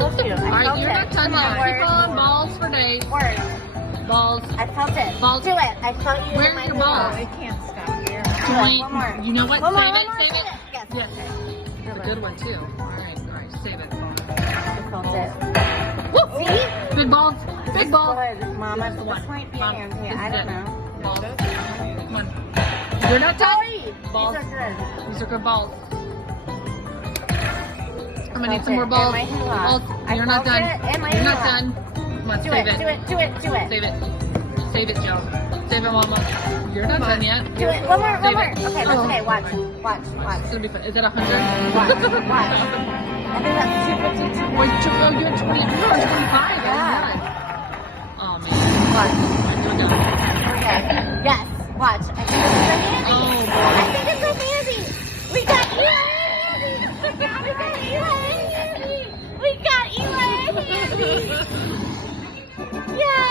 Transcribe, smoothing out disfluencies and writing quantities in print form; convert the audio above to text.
told you. I All right, felt you're it. not done Come on, yet. Keep word. on. Balls for days. Word. Balls. I felt it. Balls. Do it. I felt you. Where's in my your halo. balls? It can't stop here. Do it. Point. One more. You know what? One more, Save one it. more, Save it. Yes. Yes. It's a good one too. All right. Save it. I felt it. Woo! See? Big balls. Big balls. Good. Mama, This this one. might be Mom, hands. this Yeah, I is don't it. know. Balls. Come on. You're not done. Balls. These are good. These are good balls. I'm gonna need Felt some more it. balls. And my halo. Balls. I You're not felt done. it. And my You're not halo. done. Come on, Do save it. Do it. Do it. Do it. Save it. Save it, Joe. Save it, Mama. You're not done yet. Do it. One more. One Save more. it. Okay. Oh. Okay. Watch. Watch. Watch. It's gonna be fun. Is that 100? Watch. Watch. I think that's 252. Wait, oh, you're 20. You're 25. Yeah. Oh man. Watch. You're done. Okay. Yes. Watch. I think it's a handy. Oh, I think it's a handy. We got Eli handy. We got Eli handy. We got Eli handy. Yes.